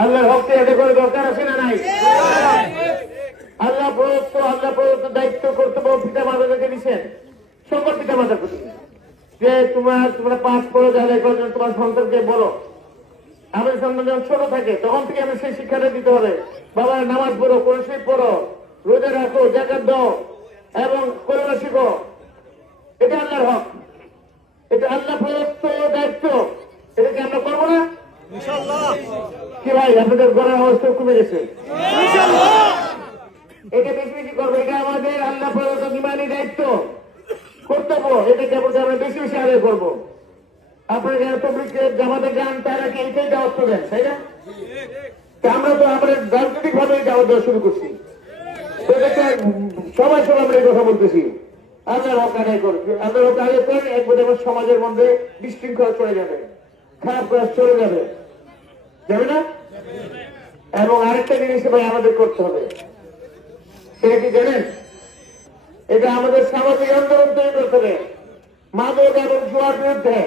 আল্লাহর হককে আদায় করে দরকার আছে না নাই? আল্লাহ প্রদত্ত দায়িত্ব কর্তব্য পিতা মাতাদেরকে দিচ্ছেন, সকল পিতা মাতার প্রতি, যে তোমরা 5 ফরজ আদায় করার জন্য তোমার সন্তানকে বলো। আমাদের সন্তান যখন ছোট থাকে তখন থেকে আমি সেই শিক্ষাটা দিতে হবে। বাবা নামাজ পড়ো, কোরআন শরীফ পড়ো, রোজা রাখো, যাকাত দাও এবং কোরআন শিখো। এটা আল্লাহর হক, এটা আল্লাহ প্রদত্ত দায়িত্ব। এটাকে আমরা করবো না কি ভাই? আপনাদের ঘরের অবস্থা কমে গেছে, এটা বেশি বেশি করবো। এটা আমাদের আল্লাহ প্রদত্ত ইমানি দায়িত্ব, কর্তব্য। এটাকে আমরা বেশি বেশি আদায় করবো। আপনারা যারা তবলিগের জামাতে যান তারা কি এইটাই দাওয়াত দেন, তাই না? আমরা তো আমাদের রাজনৈতিক ভাবে দাওয়াত দেওয়া শুরু করছি। সবাই আমরা এই কথা বলতেছি, আল্লাহর হক আদায় করছি। আল্লাহর হক আদায় করেন, একবার যেমন সমাজের মধ্যে বিশৃঙ্খলা চলে যাবে, খারাপ কাজ চলে যাবে, যাবে না? এবং আরেকটা জিনিস ভাই আমাদের করতে হবে, সেটা কি জানেন? এটা আমাদের সামাজিক আন্দোলন তৈরি করতে হবে মাদক এবং জুয়ার বিরুদ্ধে।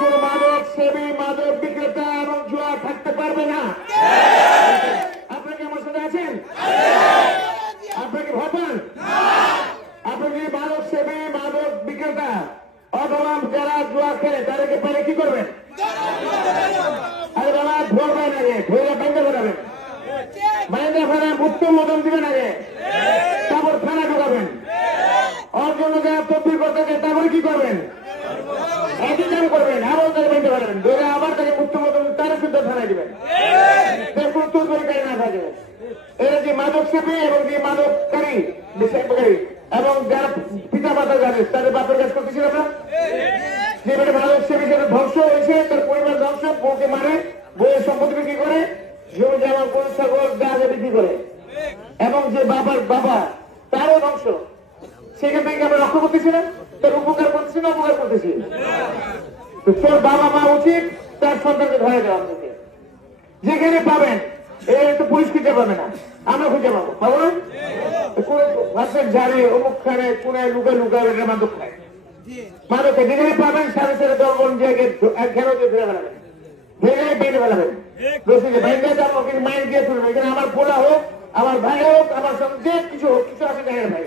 কোন মাদক সেবী, মাদক বিক্রেতা এবং জুয়া থাকতে পারবে না। আপনারা কি আমার সাথে আছেন? আপনারা কি ভয় পান? আপনি যদি মাদক সেবী, মাদক বিক্রেতা অথবা যারা জুয়া খেলে তাদেরকে পেলে কি করবেন? আরে বাবা, ধরবেন আগে, ধরে বাইন্দা করাবেন, বাইন্দা ফেরা উত্তম মদন দিবেন আগে, তারপর থানা ঢোকাবেন। ওর জন্য যারা তদবির করতে চায় তারপরে কি করবেন? একই কাম করবেন, আবার তাকে বাইন্দা ফেলাবেন, ধরে আবার তাকে উত্তম মদন তারা শুদ্ধ থানায় দিবেন, কোন তদবিরকারী না থাকে। এরা যে মাদক সেবী এবং যে মাদককারী এবং যারা পিতা মাতা জানে তাদের বাপের কাজ করতেছিল না, যে মাদক সেবী সেটা ধ্বংস হয়েছে, তার পরিবার ধ্বংস, বউকে মারে, বউয়ের সম্পত্তি বিক্রি করে, জমি জামা গরু ছাগল যা বিক্রি করে, এবং যে বাবা তারও ধ্বংস। সেখান থেকে আমরা রক্ষা করতেছি না, তার উপকার করতেছি না, উপকার করতেছি। তো তোর বাবা মা উচিত তার সন্তানকে ধরে দেওয়া থেকে যেখানে পাবেন। এই তো পুলিশ খুঁজে পাবে না, আমরা খুঁজে পাবো, পাবো না? ভাষের ঝাড়ে অমুক খানে কোনায় লুকা এটা মাদক খায়, মাদকে যেখানে পাবেন সাড়ে সাড়ে 10 জন জায়গায় ঘেরো দিয়ে ফেলে ফেলাবেন, ভেঙে বেঁধে ফেলাবেন। রসিদে ভেঙে যাবো, কিন্তু মাইন দিয়ে তুলবে। এখানে আমার পোলা হোক, আমার ভাই হোক, আমার সঙ্গে যে কিছু হোক, কিছু আছে জায়গায় ভাই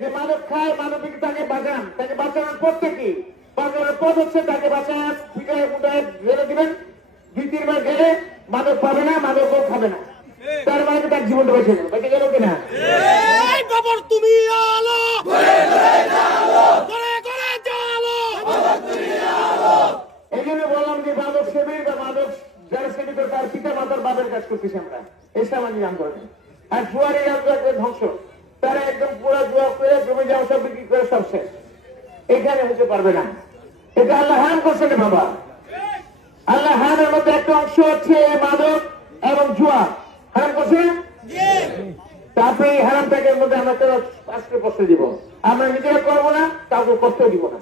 যে মাদক খায়, মাদক তাকে বাঁচান, তাকে বাঁচানোর পথটা কি? বাঁচানোর পথ হচ্ছে তাকে বাঁচান, পিটায় মুটায় ঘেরে দিবেন। 2-3 বার গেলে মাদক পাবে না, মাদকও খাবে না, তার মানে তার জীবনটা বেঁচে যাবে। বেঁচে গেল কিনা? তুমি আলো এই জন্য বললাম যে মাদক সেবী বা মাদক যারা সেবী করে তার পিতা মাতার বাপের কাজ করতেছি আমরা, এই সামাজিক আন্দোলনে। আর জুয়ারি ধ্বংস, তারা একদম পুরো জুয়া করে জমি যাওয়া সব বিক্রি করে সব শেষ। এখানে হতে পারবে না, এটা আল্লাহ হারাম করছেন বাবা। আল্লাহ হারামের মধ্যে একটা অংশ হচ্ছে মাদক এবং জুয়া হারাম করছে। তারপরে এই হারাম ত্যাগের মধ্যে আমরা 5টা প্রশ্ন দিব, আমরা নিজেরা করবো না, কাউকে করতেও দিব না।